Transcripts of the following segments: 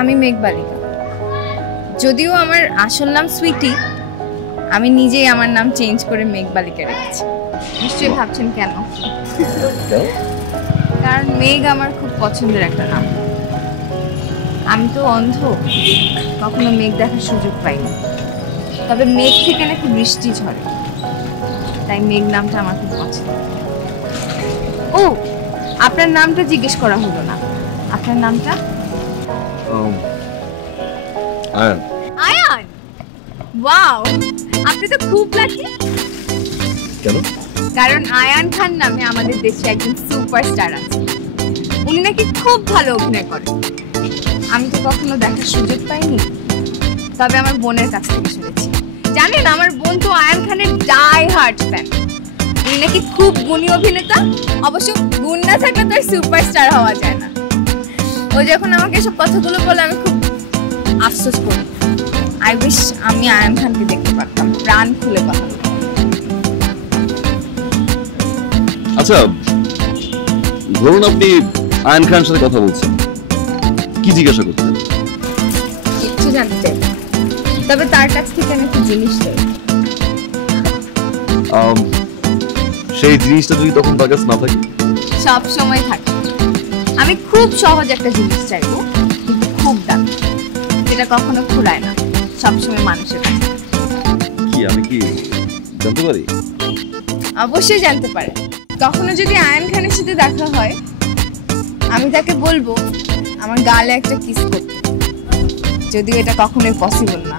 আমি মেঘবালিকা। যদিও আমার আসল নাম সুইটি, আমি নিজেই আমার নাম চেঞ্জ করে মেঘবালিকা রেখেছি। নিশ্চয়ই ভাবছেন কেন? কারণ মেঘ আমার খুব পছন্দের একটা নাম। আমি তো অন্ধ, কখনো মেঘ দেখার সুযোগ পাইনি। তবে মেঘ থেকে নাকি বৃষ্টি ঝরে, তাই মেঘ নামটা আমার খুব পছন্দ। ও, আপনার নামটা জিজ্ঞেস করা হলো না। আপনার নামটা? আয়ান। আয়ান? ওয়াও, আপনি তো খুব লাকি। কেন? কারণ আয়ান খান নামে আমাদের দেশে একজন সুপারস্টার আছে। উনি নাকি খুব ভালো অভিনয় করেন। আমি তো কখনো দেখার সুযোগ পাইনি, তবে আমার বোনের কাছ থেকে শুনেছি। জানেন, আমার বোন তো আয়ান খানের ডাই হার্ট ফ্যান। উনি নাকি খুব গুণী অভিনেতা। অবশ্য গুণ না থাকলে তো সুপারস্টার হওয়া যায় না। ও যখন আমাকে এসব কথাগুলো বলে আমি খুব আফসোস করি। আই উইশ আমি আয়ান খানকে দেখতে পারতাম, প্রাণ খুলে কথা বলতাম। আচ্ছা, ধরুন আপনি আয়ান খানের সাথে কথা বলছেন, কি জিজ্ঞাসা করছেন? কিচ্ছু জানতে চাই, তবে তার কাছ থেকে আমি একটা জিনিস চাই। সেই জিনিসটা যদি তখন তার কাছে না থাকে? সব সময় থাকে। আমি খুব সহজ একটা জিনিস চাইবো, কিন্তু খুব দামি, যেটা কখনো ফুরায় না, সবসময় মানুষের কাছে। কি আমি কি জানতে পারি? অবশ্যই জানতে পারে। কখনো যদি আয়ান খানের সাথে দেখা হয়, আমি তাকে বলবো আমার গালে একটা কিস করতে। যদিও এটা কখনোই পসিবল না,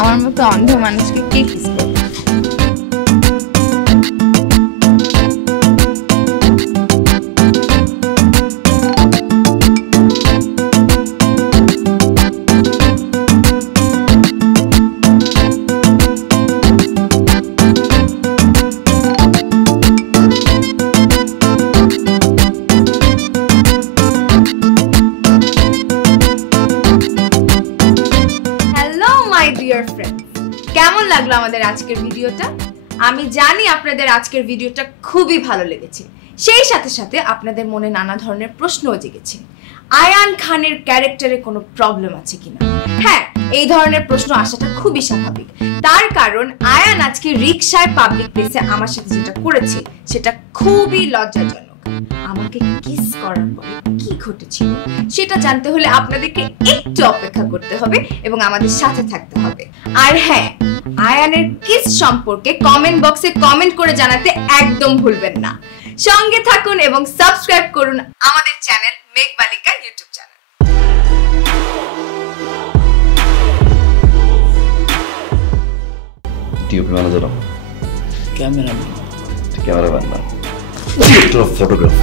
আমার মতো অন্ধ মানুষকে কে কিস করবে? কেমন লাগলো আমাদের আজকের ভিডিওটা? আমি জানি আপনাদের আজকের ভিডিওটা খুবই ভালো লেগেছে। সেই সাথে সাথে আপনাদের মনে নানা ধরনের প্রশ্নও জেগেছে। আয়ান খানের ক্যারেক্টারে কোনো প্রবলেম আছে কিনা? হ্যাঁ, এই ধরনের প্রশ্ন আসাটা খুবই স্বাভাবিক। তার কারণ আয়ান আজকে রিকশায় পাবলিক প্লেসে আমার সাথে যেটা করেছে সেটা খুবই লজ্জাজনক। আমাকে কিস করার পরে কি ঘটেছিল সেটা জানতে হলে আপনাদেরকে একটু অপেক্ষা করতে হবে এবং আমাদের সাথে থাকতে হবে। আর হ্যাঁ, আয়ানের কিস সম্পর্কে কমেন্ট বক্সে কমেন্ট করে জানাতে একদম ভুলবেন না। সঙ্গে থাকুন এবং সাবস্ক্রাইব করুন আমাদের channel Meghbalika YouTube channel. Tube manager, cameraman, cameraman না, ডিরেক্টর অফ ফটোগ্রাফি।